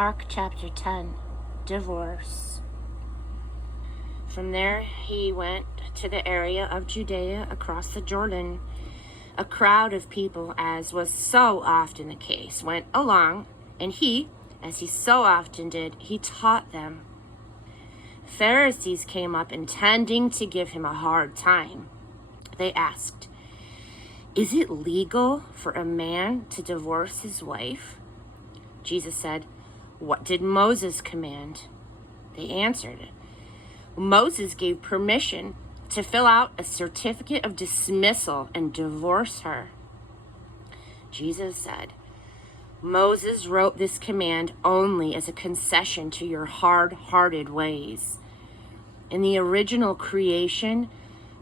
Mark chapter 10, divorce. From there he went to the area of Judea across the Jordan. A crowd of people, as was so often the case, went along, and he, as he so often did, he taught them. Pharisees came up intending to give him a hard time. They asked, "Is it legal for a man to divorce his wife?" Jesus said, "What did Moses command?" They answered, "Moses gave permission to fill out a certificate of dismissal and divorce her." Jesus said, "Moses wrote this command only as a concession to your hard-hearted ways. In the original creation,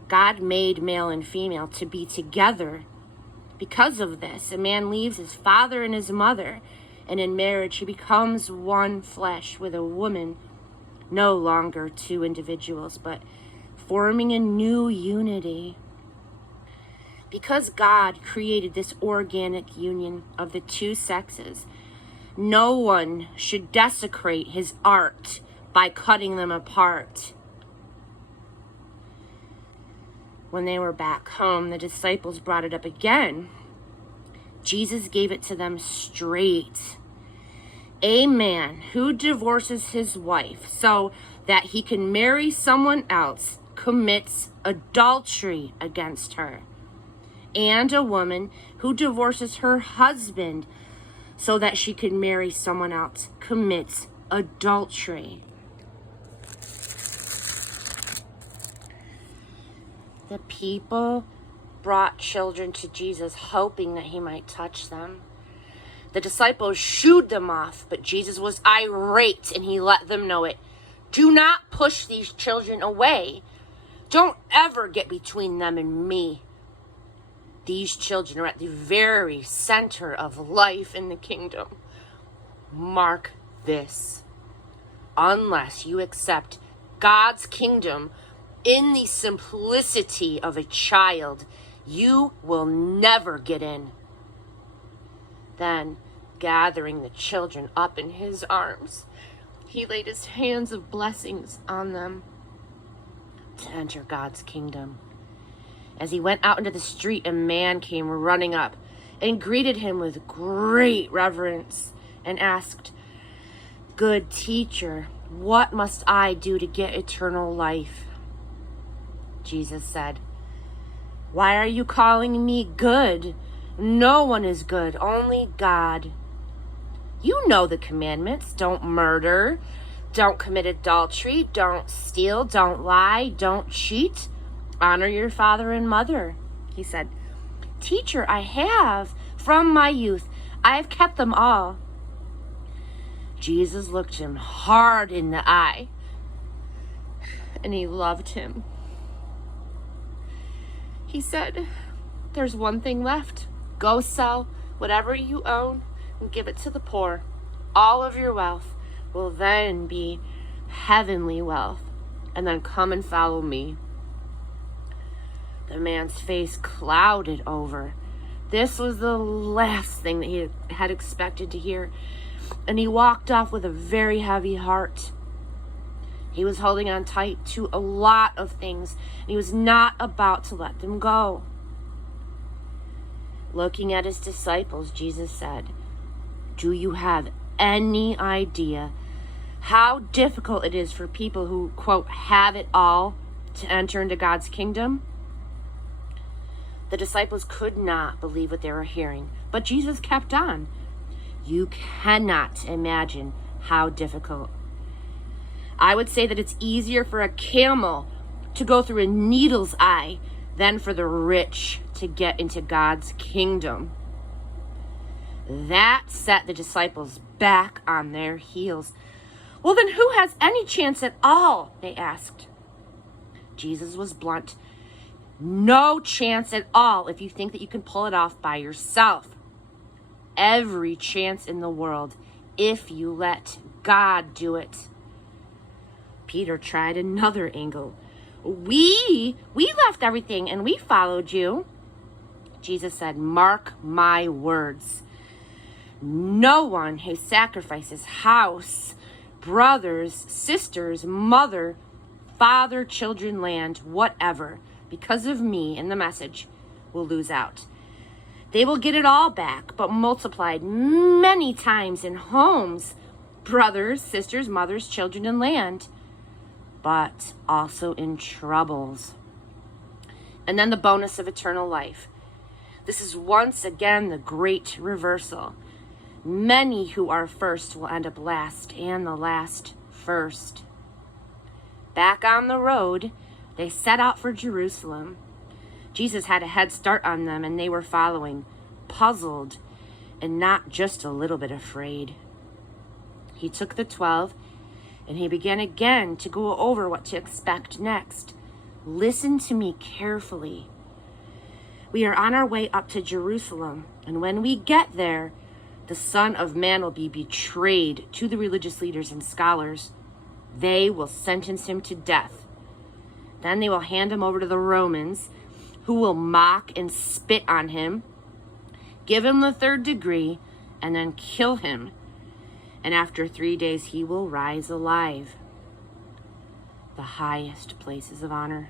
God made male and female to be together. Because of this, a man leaves his father and his mother, and in marriage he becomes one flesh with a woman, no longer two individuals, but forming a new unity. Because God created this organic union of the two sexes, no one should desecrate his art by cutting them apart." When they were back home, the disciples brought it up again. Jesus gave it to them straight. A man who divorces his wife so that he can marry someone else commits adultery against her. And a woman who divorces her husband so that she can marry someone else commits adultery. The people brought children to Jesus, hoping that he might touch them. The disciples shooed them off, but Jesus was irate and he let them know it. "Do not push these children away. Don't ever get between them and me. These children are at the very center of life in the kingdom. Mark this. Unless you accept God's kingdom in the simplicity of a child, you will never get in." Then, gathering the children up in his arms, he laid his hands of blessings on them to enter God's kingdom. As he went out into the street, a man came running up and greeted him with great reverence and asked, "Good teacher, what must I do to get eternal life?" Jesus said, "Why are you calling me good? No one is good, only God. You know the commandments. Don't murder, don't commit adultery, don't steal, don't lie, don't cheat. Honor your father and mother," he said. "Teacher, I have. From my youth, I have kept them all." Jesus looked him hard in the eye, and he loved him. He said, "There's one thing left. Go sell whatever you own and give it to the poor. All of your wealth will then be heavenly wealth. And then come and follow me." The man's face clouded over. This was the last thing that he had expected to hear, and he walked off with a very heavy heart. He was holding on tight to a lot of things, and he was not about to let them go. Looking at his disciples, Jesus said, "Do you have any idea how difficult it is for people who, quote, have it all to enter into God's kingdom?" The disciples could not believe what they were hearing, but Jesus kept on. "You cannot imagine how difficult. I would say that it's easier for a camel to go through a needle's eye than for the rich to get into God's kingdom." That set the disciples back on their heels. "Well, then who has any chance at all?" they asked. Jesus was blunt. "No chance at all if you think that you can pull it off by yourself. Every chance in the world if you let God do it." Peter tried another angle. We left everything and we followed you." Jesus said, "Mark my words. No one who sacrifices house, brothers, sisters, mother, father, children, land, whatever, because of me and the message, will lose out. They will get it all back, but multiplied many times in homes, brothers, sisters, mothers, children, and land, but also in troubles. And then the bonus of eternal life. This is once again the great reversal. Many who are first will end up last, and the last first. Back on the road, they set out for Jerusalem. Jesus had a head start on them, and they were following, puzzled, and not just a little bit afraid. He took the 12, and he began again to go over what to expect next. Listen to me carefully. We are on our way up to Jerusalem, and when we get there, the Son of Man will be betrayed to the religious leaders and scholars. They will sentence him to death. Then they will hand him over to the Romans, who will mock and spit on him, give him the 3rd degree, and then kill him. And after 3 days, he will rise alive. The highest places of honor.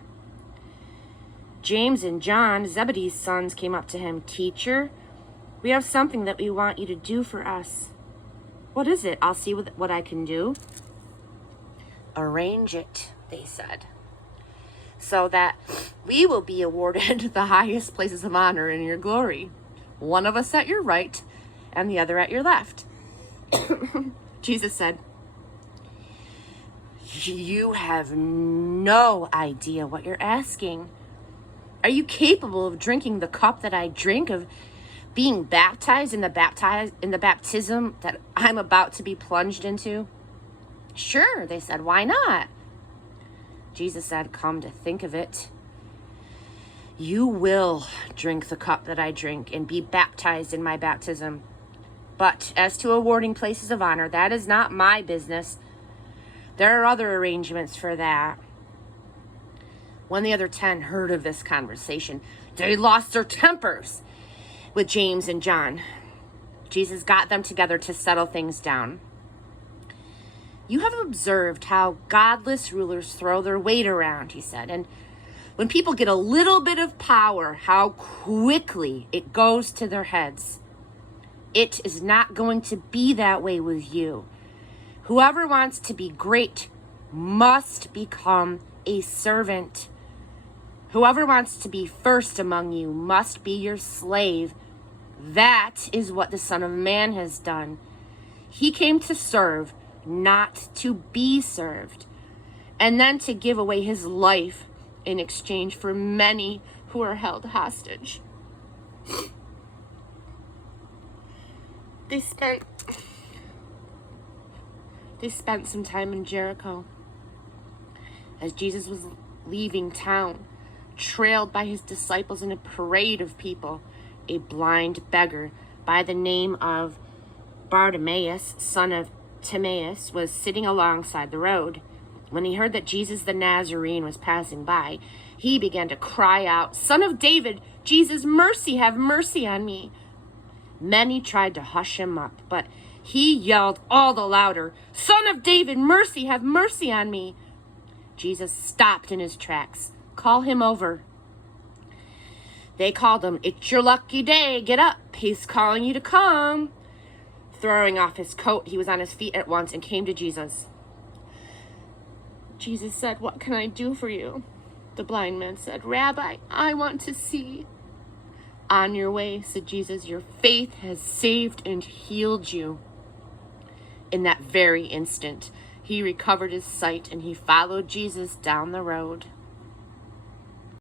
James and John, Zebedee's sons, came up to him. Teacher, we have something that we want you to do for us. What is it? I'll see what I can do. Arrange it, they said, so that we will be awarded the highest places of honor in your glory. One of us at your right and the other at your left. Jesus said, you have no idea what you're asking. Are you capable of drinking the cup that I drink, of being baptized in the baptism that I'm about to be plunged into? Sure, they said, why not? Jesus said, come to think of it, you will drink the cup that I drink and be baptized in my baptism. But as to awarding places of honor, that is not my business. There are other arrangements for that. When the other 10 heard of this conversation, they lost their tempers with James and John. Jesus got them together to settle things down. You have observed how godless rulers throw their weight around, he said. And when people get a little bit of power, how quickly it goes to their heads. It is not going to be that way with you. Whoever wants to be great must become a servant. Whoever wants to be first among you must be your slave. That is what the Son of Man has done. He came to serve, not to be served, and then to give away his life in exchange for many who are held hostage. They spent some time in Jericho. As Jesus was leaving town, trailed by his disciples in a parade of people, a blind beggar by the name of Bartimaeus, son of Timaeus, was sitting alongside the road. When he heard that Jesus the Nazarene was passing by, he began to cry out, Son of David, Jesus, have mercy on me. Many tried to hush him up, but he yelled all the louder, Son of David, have mercy on me. Jesus stopped in his tracks. Call him over. They called him, It's your lucky day, get up, he's calling you to come. Throwing off his coat, he was on his feet at once and came to Jesus. Jesus said, What can I do for you? The blind man said, Rabbi, I want to see. On your way, said Jesus, your faith has saved and healed you. In that very instant, he recovered his sight and he followed Jesus down the road.